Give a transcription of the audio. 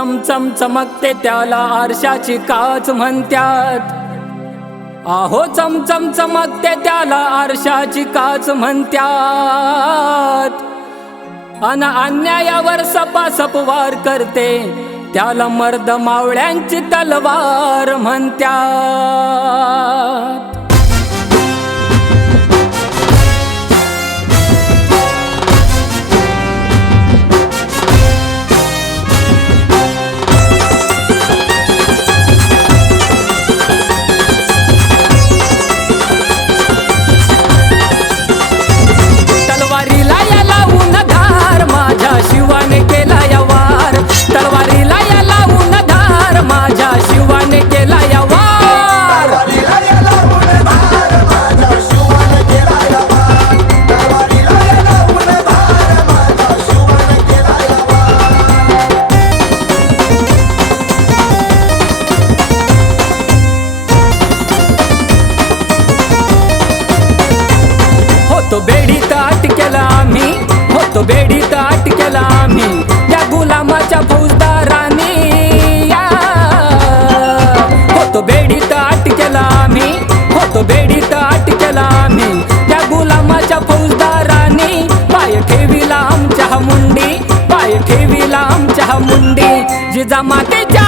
चमचम चमकते त्याला आरशाची काच म्हणत्यात। आहो चमचम चमकते त्याला आरशाची काच म्हणत्यात। अन अन्यायावर सपासप वार करते त्याला मर्द मावळ्यांची तलवार म्हणत्यात। शिवाने केला या वार, तलवारीला या लावून धार, माझ्या शिवाने केला या वार। तलवारीला या लावून धार, माझ्या शिवाने केला या वार, तलवारीला या लावून धार, माझ्या शिवाने केला या वार। होतो बेडीत अटकेला आम्ही, होतो बेडीत अटकेला आम्ही या गुलामाच्या फौजदारांनी। होतो बेडीत अटकेला आम्ही, होतो बेडीत अटकेला आम्ही या गुलामाच्या फौजदारांनी। पाय ठेवीला आमच्या मुंडी, पाय ठेवीला आमच्या मुंडी। जिजामातेच्या